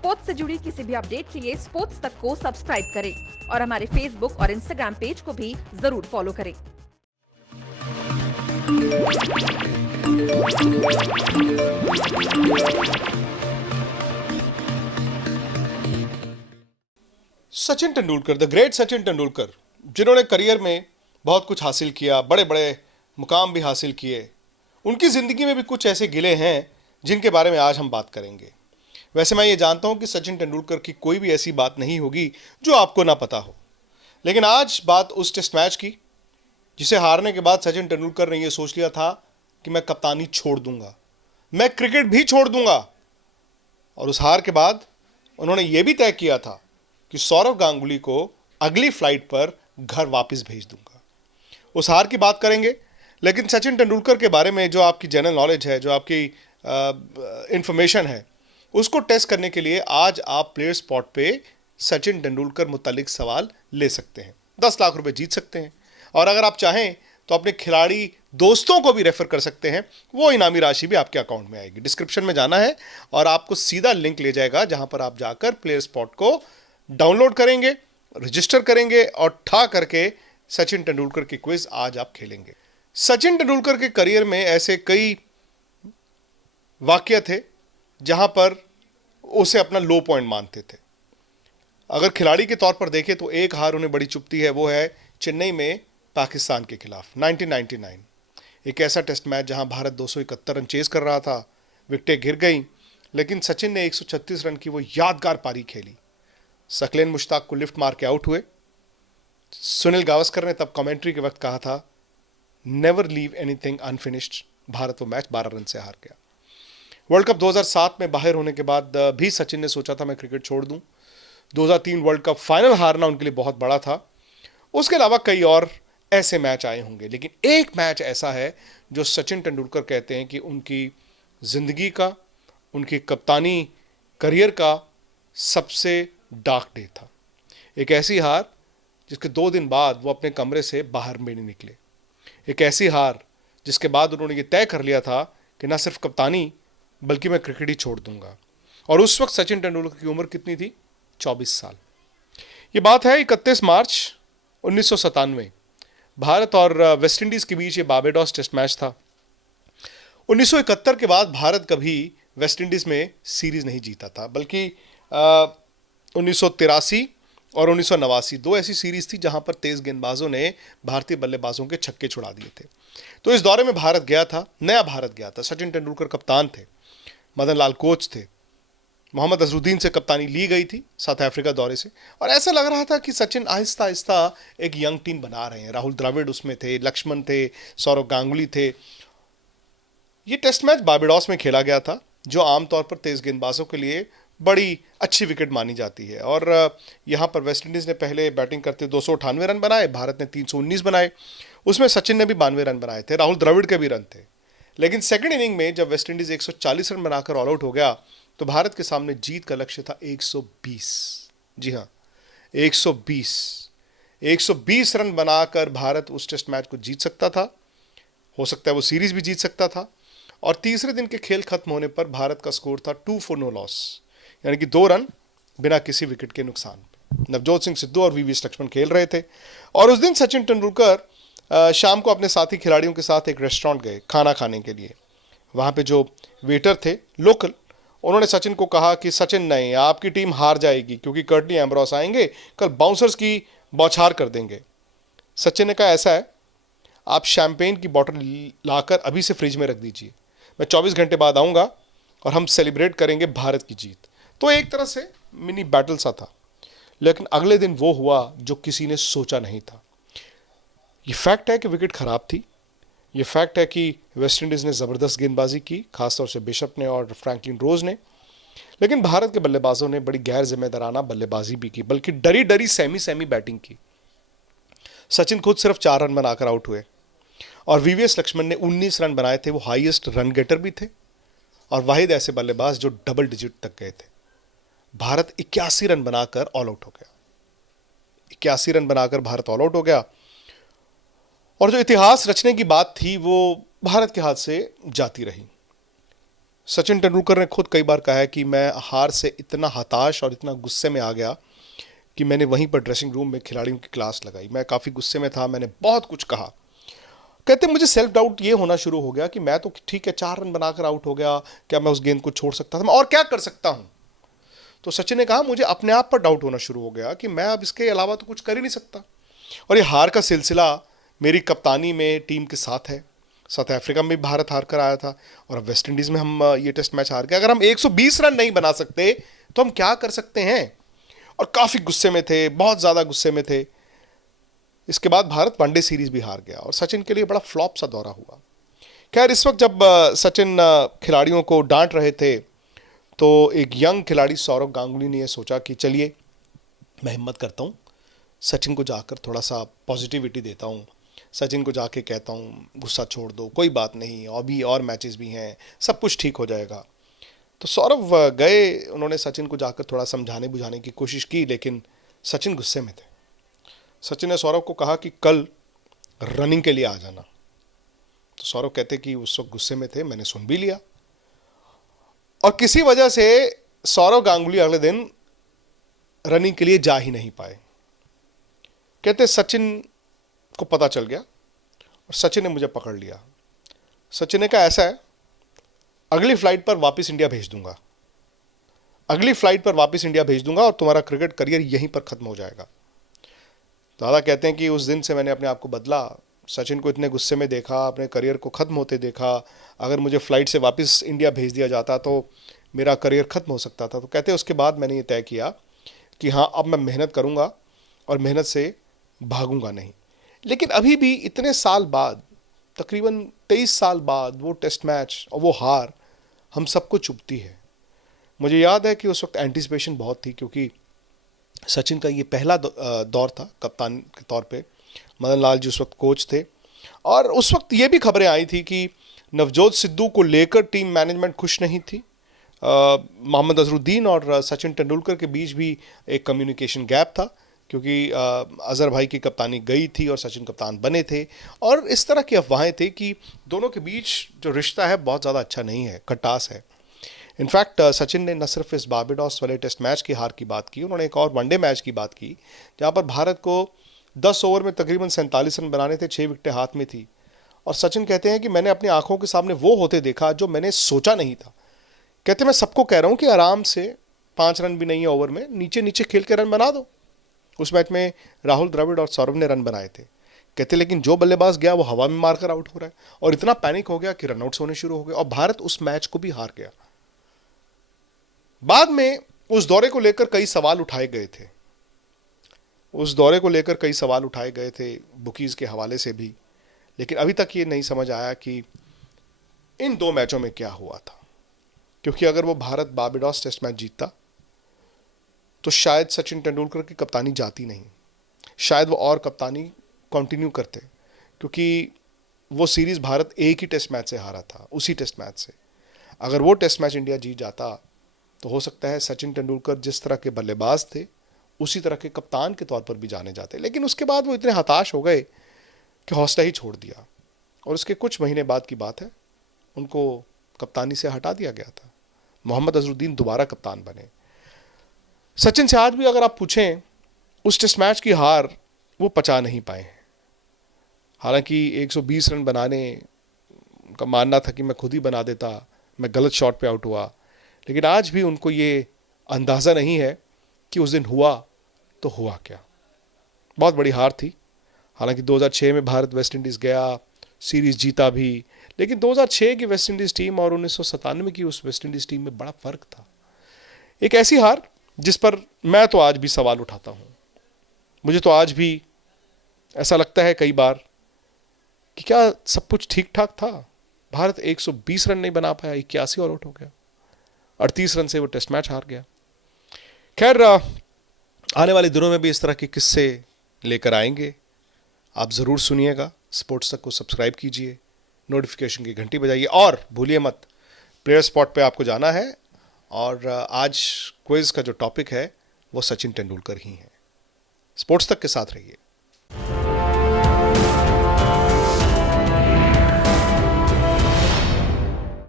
Sports से जुड़ी किसी भी अपडेट के लिए स्पोर्ट्स तक को सब्सक्राइब करें और हमारे फेसबुक और इंस्टाग्राम पेज को भी जरूर फॉलो करें। सचिन तेंदुलकर, द ग्रेट सचिन तेंदुलकर, जिन्होंने करियर में बहुत कुछ हासिल किया, बड़े बड़े मुकाम भी हासिल किए, उनकी ज़िंदगी में भी कुछ ऐसे गिले हैं जिनके बारे में आज हम बात करेंगे। वैसे मैं ये जानता हूं कि सचिन तेंदुलकर की कोई भी ऐसी बात नहीं होगी जो आपको ना पता हो, लेकिन आज बात उस टेस्ट मैच की जिसे हारने के बाद सचिन तेंदुलकर ने यह सोच लिया था कि मैं कप्तानी छोड़ दूंगा, मैं क्रिकेट भी छोड़ दूंगा। और उस हार के बाद उन्होंने यह भी तय किया था कि सौरव गांगुली को अगली फ्लाइट पर घर वापस भेज दूंगा। उस हार की बात करेंगे, लेकिन सचिन तेंदुलकर के बारे में जो आपकी जनरल नॉलेज है, जो आपकी इंफॉर्मेशन है, उसको टेस्ट करने के लिए आज आप प्लेयर स्पॉट पे सचिन तेंदुलकर मुतालिक सवाल ले सकते हैं। 10 लाख रुपए जीत सकते हैं, और अगर आप चाहें तो अपने खिलाड़ी दोस्तों को भी रेफर कर सकते हैं। वो इनामी राशि भी आपके अकाउंट में आएगी। डिस्क्रिप्शन में जाना है और आपको सीधा लिंक ले जाएगा जहां पर आप जाकर प्लेयर स्पॉट को डाउनलोड करेंगे, रजिस्टर करेंगे और ठा करके सचिन तेंदुलकर की क्विज आज आप खेलेंगे। सचिन तेंदुलकर के करियर में ऐसे कई वाकये थे जहां पर उसे अपना लो पॉइंट मानते थे। अगर खिलाड़ी के तौर पर देखें तो एक हार उन्हें बड़ी चुभती है, वो है चेन्नई में पाकिस्तान के खिलाफ 1999। एक ऐसा टेस्ट मैच जहां भारत 271 रन चेज कर रहा था, विकेटें गिर गई, लेकिन सचिन ने 136 रन की वो यादगार पारी खेली। सकलेन मुश्ताक को लिफ्ट मार के आउट हुए। सुनील गावस्कर ने तब कमेंट्री के वक्त कहा था, never leave anything unfinished. Bharat वो मैच 12 रन से हार गया। वर्ल्ड कप 2007 में बाहर होने के बाद भी सचिन ने सोचा था मैं क्रिकेट छोड़ दूं। 2003 वर्ल्ड कप फाइनल हारना उनके लिए बहुत बड़ा था। उसके अलावा कई और ऐसे मैच आए होंगे, लेकिन एक मैच ऐसा है जो सचिन तेंदुलकर कहते हैं कि उनकी जिंदगी का, उनकी कप्तानी करियर का सबसे डार्क डे था। एक ऐसी हार जिसके 2 दिन बाद वो अपने कमरे से बाहर भी नहीं निकले। एक ऐसी हार जिसके बाद उन्होंने ये तय कर लिया था कि ना सिर्फ कप्तानी बल्कि मैं क्रिकेट ही छोड़ दूंगा। और उस वक्त सचिन तेंदुलकर की उम्र कितनी थी? 24 साल। ये बात है 31 मार्च 1997। भारत और वेस्ट इंडीज के बीच ये बारबाडोस टेस्ट मैच था। 1971 के बाद भारत कभी वेस्ट इंडीज में सीरीज नहीं जीता था, बल्कि 1983 और 1989 दो ऐसी सीरीज थी जहां पर तेज गेंदबाजों ने भारतीय बल्लेबाजों के छक्के छुड़ा दिए थे। तो इस दौरे में भारत गया था, नया भारत गया था। सचिन तेंदुलकर कप्तान थे, मदन लाल कोच थे, मोहम्मद अजहरुद्दीन से कप्तानी ली गई थी साउथ अफ्रीका दौरे से, और ऐसा लग रहा था कि सचिन आहिस्ता आहिस्ता एक यंग टीम बना रहे हैं। राहुल द्रविड़ उसमें थे, लक्ष्मण थे, सौरव गांगुली थे। ये टेस्ट मैच बारबाडोस में खेला गया था, जो आमतौर पर तेज गेंदबाजों के लिए बड़ी अच्छी विकेट मानी जाती है। और यहाँ पर वेस्ट इंडीज ने पहले बैटिंग करते 298 रन बनाए, भारत ने 319 बनाए। उसमें सचिन ने भी 92 रन बनाए थे, राहुल द्रविड़ के भी रन थे। लेकिन सेकंड इनिंग में जब वेस्ट इंडीज 140 रन बनाकर ऑल आउट हो गया तो भारत के सामने जीत का लक्ष्य था 120। जी हाँ, 120 रन बनाकर भारत उस टेस्ट मैच को जीत सकता था। हो सकता है वो सीरीज भी जीत सकता था। और तीसरे दिन के खेल खत्म होने पर भारत का स्कोर था 2 for no loss, यानी कि 2 रन बिना किसी विकेट के नुकसान। नवजोत सिंह सिद्धू और वीवीएस लक्ष्मण खेल रहे थे। और उस दिन सचिन तेंदुलकर शाम को अपने साथी खिलाड़ियों के साथ एक रेस्टोरेंट गए खाना खाने के लिए। वहाँ पे जो वेटर थे लोकल, उन्होंने सचिन को कहा कि सचिन नहीं, आपकी टीम हार जाएगी क्योंकि कर्टनी एम्ब्रोस आएंगे, कल बाउंसर्स की बौछार कर देंगे। सचिन ने कहा ऐसा है, आप शैंपेन की बोतल लाकर अभी से फ्रिज में रख दीजिए, मैं 24 घंटे बाद आऊँगा और हम सेलिब्रेट करेंगे भारत की जीत। तो एक तरह से मिनी बैटल सा था। लेकिन अगले दिन वो हुआ जो किसी ने सोचा नहीं था। ये फैक्ट है कि विकेट खराब थी, ये फैक्ट है कि वेस्ट इंडीज़ ने ज़बरदस्त गेंदबाजी की, खासतौर से बिशप ने और फ्रैंकलिन रोज ने। लेकिन भारत के बल्लेबाजों ने बड़ी गैर जिम्मेदाराना बल्लेबाजी भी की, बल्कि डरी डरी सेमी बैटिंग की। सचिन खुद सिर्फ 4 रन बनाकर आउट हुए और वीवीएस लक्ष्मण ने 19 रन बनाए थे। वो हाईएस्ट रन गेटर भी थे और वाहिद ऐसे बल्लेबाज जो डबल डिजिट तक गए थे। भारत 81 रन बनाकर ऑल आउट हो गया। 81 रन बनाकर भारत ऑल आउट हो गया और जो इतिहास रचने की बात थी वो भारत के हाथ से जाती रही। सचिन तेंदुलकर ने खुद कई बार कहा है कि मैं हार से इतना हताश और इतना गुस्से में आ गया कि मैंने वहीं पर ड्रेसिंग रूम में खिलाड़ियों की क्लास लगाई। मैं काफ़ी गुस्से में था, मैंने बहुत कुछ कहा। कहते मुझे सेल्फ डाउट ये होना शुरू हो गया कि मैं तो ठीक है 4 रन बनाकर आउट हो गया, क्या मैं उस गेंद को छोड़ सकता था, मैं और क्या कर सकता हूं। तो सचिन ने कहा मुझे अपने आप पर डाउट होना शुरू हो गया कि मैं अब इसके अलावा तो कुछ कर ही नहीं सकता। और ये हार का सिलसिला मेरी कप्तानी में टीम के साथ है। साउथ अफ्रीका में भी भारत हार कर आया था और अब वेस्ट इंडीज में हम ये टेस्ट मैच हार गए। अगर हम 120 रन नहीं बना सकते तो हम क्या कर सकते हैं। और काफी गुस्से में थे, बहुत ज्यादा गुस्से में थे। इसके बाद भारत वनडे सीरीज भी हार गया और सचिन के लिए बड़ा फ्लॉप सा दौरा हुआ। खैर इस वक्त जब सचिन खिलाड़ियों को डांट रहे थे तो एक यंग खिलाड़ी सौरव गांगुली ने यह सोचा कि चलिए मैं हिम्मत करता हूं, सचिन को जाकर थोड़ा सा पॉजिटिविटी देता हूं, सचिन को जाके कहता हूं गुस्सा छोड़ दो, कोई बात नहीं, अभी और मैचेस भी हैं, सब कुछ ठीक हो जाएगा। तो सौरव गए, उन्होंने सचिन को जाकर थोड़ा समझाने बुझाने की कोशिश की, लेकिन सचिन गुस्से में थे। सचिन ने सौरव को कहा कि कल रनिंग के लिए आ जाना। तो सौरव कहते कि उस वक्त गुस्से में थे, मैंने सुन भी लिया और किसी वजह से सौरव गांगुली अगले दिन रनिंग के लिए जा ही नहीं पाए। कहते सचिन को पता चल गया और सचिन ने मुझे पकड़ लिया। सचिन ने कहा ऐसा है, अगली फ्लाइट पर वापस इंडिया भेज दूंगा, अगली फ्लाइट पर वापस इंडिया भेज दूंगा और तुम्हारा क्रिकेट करियर यहीं पर खत्म हो जाएगा। दादा कहते हैं कि उस दिन से मैंने अपने आप को बदला। सचिन को इतने गुस्से में देखा, अपने करियर को ख़त्म होते देखा। अगर मुझे फ़्लाइट से वापस इंडिया भेज दिया जाता तो मेरा करियर ख़त्म हो सकता था। तो कहते हैं उसके बाद मैंने ये तय किया कि हाँ अब मैं मेहनत करूँगा और मेहनत से भागूंगा नहीं। लेकिन अभी भी इतने साल बाद, तकरीबन 23 साल बाद वो टेस्ट मैच और वो हार हम सबको चुभती है। मुझे याद है कि उस वक्त एंटिसिपेशन बहुत थी क्योंकि सचिन का ये पहला दौर था कप्तान के तौर पे। मदन लाल जी उस वक्त कोच थे और उस वक्त ये भी खबरें आई थी कि नवजोत सिद्धू को लेकर टीम मैनेजमेंट खुश नहीं थी। मोहम्मद अजहरुद्दीन और सचिन तेंदुलकर के बीच भी एक कम्युनिकेशन गैप था क्योंकि अजहर भाई की कप्तानी गई थी और सचिन कप्तान बने थे और इस तरह की अफवाहें थी कि दोनों के बीच जो रिश्ता है बहुत ज़्यादा अच्छा नहीं है, खटास है। इनफैक्ट सचिन ने न सिर्फ इस बारबेडोस वाले टेस्ट मैच की हार की बात की, उन्होंने एक और वनडे मैच की बात की जहां पर भारत को 10 ओवर में तकरीबन 47 रन बनाने थे, 6 विकेटें हाथ में थी। और सचिन कहते हैं कि मैंने अपनी आंखों के सामने वो होते देखा जो मैंने सोचा नहीं था। कहते मैं सबको कह रहा हूं कि आराम से 5 रन भी नहीं है ओवर में, नीचे नीचे खेल के रन बना दो। उस मैच में राहुल द्रविड़ और सौरभ ने रन बनाए थे। कहते लेकिन जो बल्लेबाज गया वो हवा में मारकर आउट हो रहा है और इतना पैनिक हो गया कि रनआउट्स होने शुरू हो गए और भारत उस मैच को भी हार गया। बाद में उस दौरे को लेकर कई सवाल उठाए गए थे, उस दौरे को लेकर कई सवाल उठाए गए थे बुकीज के हवाले से भी, लेकिन अभी तक ये नहीं समझ आया कि इन 2 मैचों में क्या हुआ था। क्योंकि अगर वो भारत बारबेडोस टेस्ट मैच जीतता तो शायद सचिन तेंदुलकर की कप्तानी जाती नहीं, शायद वो और कप्तानी कंटिन्यू करते क्योंकि वो सीरीज भारत एक ही टेस्ट मैच से हारा था, उसी टेस्ट मैच से। अगर वो टेस्ट मैच इंडिया जीत जाता तो हो सकता है सचिन तेंदुलकर जिस तरह के बल्लेबाज थे उसी तरह के कप्तान के तौर पर भी जाने जाते। लेकिन उसके बाद वो इतने हताश हो गए कि हौसला ही छोड़ दिया और उसके कुछ महीने बाद की बात है, उनको कप्तानी से हटा दिया गया था। मोहम्मद अजहरुद्दीन दोबारा कप्तान बने। सचिन से आज भी अगर आप पूछें, उस टेस्ट मैच की हार वो पचा नहीं पाए हैं। हालांकि 120 रन बनाने का मानना था कि मैं खुद ही बना देता, मैं गलत शॉट पे आउट हुआ, लेकिन आज भी उनको ये अंदाज़ा नहीं है कि उस दिन हुआ तो हुआ क्या। बहुत बड़ी हार थी। हालांकि 2006 में भारत वेस्ट इंडीज़ गया, सीरीज़ जीता भी, लेकिन 2006 की वेस्ट इंडीज़ टीम और 1997 की उस वेस्ट इंडीज़ टीम में बड़ा फ़र्क था। एक ऐसी हार जिस पर मैं तो आज भी सवाल उठाता हूँ। मुझे तो आज भी ऐसा लगता है कई बार कि क्या सब कुछ ठीक ठाक था। भारत 120 रन नहीं बना पाया, 81 और आउट हो गया, 38 रन से वो टेस्ट मैच हार गया। खैर आने वाले दिनों में भी इस तरह के किस्से लेकर आएंगे, आप ज़रूर सुनिएगा। स्पोर्ट्स तक को सब्सक्राइब कीजिए, नोटिफिकेशन की घंटी बजाइए और भूलिए मत प्लेयर स्पॉट पे आपको जाना है। और आज क्विज का जो टॉपिक है वो सचिन तेंदुलकर ही है। स्पोर्ट्स तक के साथ रहिए।